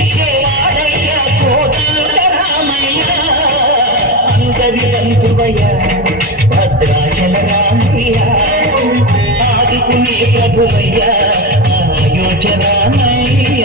తీర్చేవాడయ్యా కోదండ రామయ్య అందరి బంధువయ్య భద్రాచల రామయ్య ఆదుకునే ప్రభువయ్య అయోధ్య రామయ్య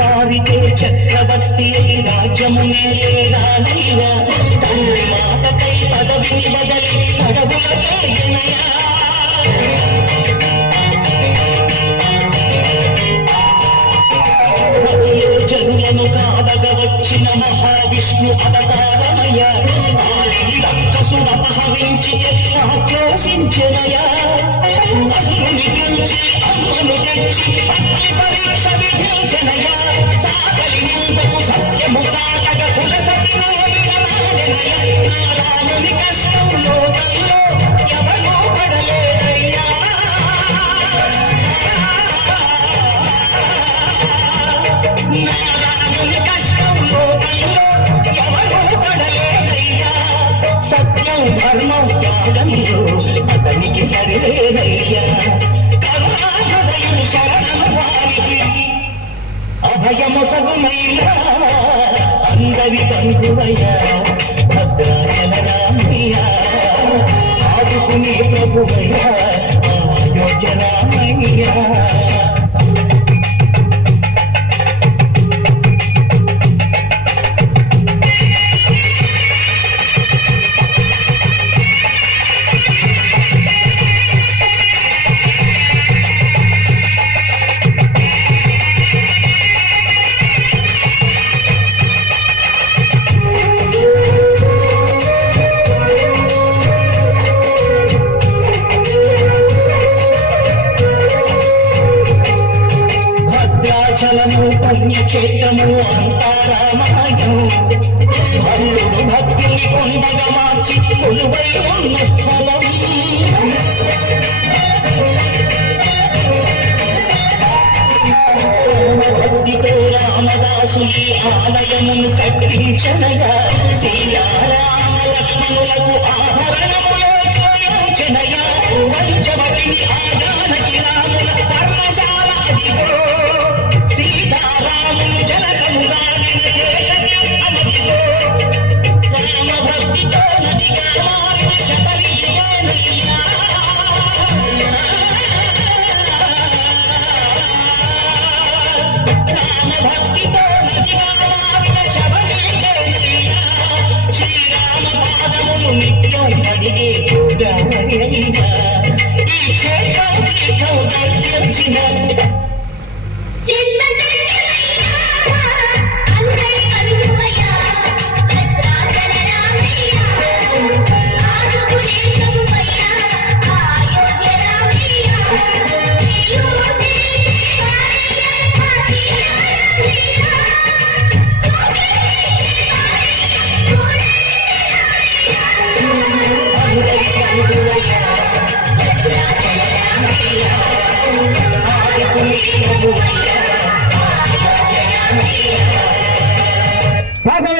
వారికే చక్రవర్తి అయి రాజ్యమునే రానయ్యా తండ్రి మాటకై పదవిని బదలి పడవులకే జనయా జన్యము కాదగ వచ్చిన మహావిష్ణు అవతారమయ ఆడిని రక్కసుడపహరించి ఆక్రోశించనయా అసురుని గెలిచి అమ్మను తెచ్చి అగ్ని పరీక్ష విధించనయా సాగలి నిందకు సత్యము చాటగ కులసతినే విడనాడనయ నారాయణుని కష్టం లోకంలో ఎవరో పడలేదయ్యా నారాయణుని కష్టం లోకంలో ఎవరో పడలేదయ్యా సత్యం ధర్మం త్యాగంలో అతనికి సరిలేదయ్యా కరుణాహృదయుడు శరణము వారికి అభయమొసగునయ్యా అందరి బంధువయ్యా భద్రాచల రామయ్య ఆదుకునే ప్రభువయ్యా అయోధ్య రామయ్య చలము పుణ్యక్షేత్రము అంతారామాయం భక్తుడు భక్తుని కొండగా మార్చి కొలువై ఉన్న స్థలం భక్తితో రామదాసుని ఆలయమును కట్టించనగా సీతారామ లక్ష్మణులకు ఆభరణములో చూయించనగా పంచవటిని ఆజానకి రాముల పర్ణశాల అదిగో సీతారాములు జనకము రాగిన శేషజ్ఞం అదిగో రామభక్తితో నదిగా మారిన శబరియేనయ్యా రామభక్తితో నదిగా మారిన శబరియేనయ్యా శ్రీరామ పాదములు నిత్యం కడిగే గోదావరియయ్యా ఈ క్షేత్రం తీర్థం దర్శించిన అందరి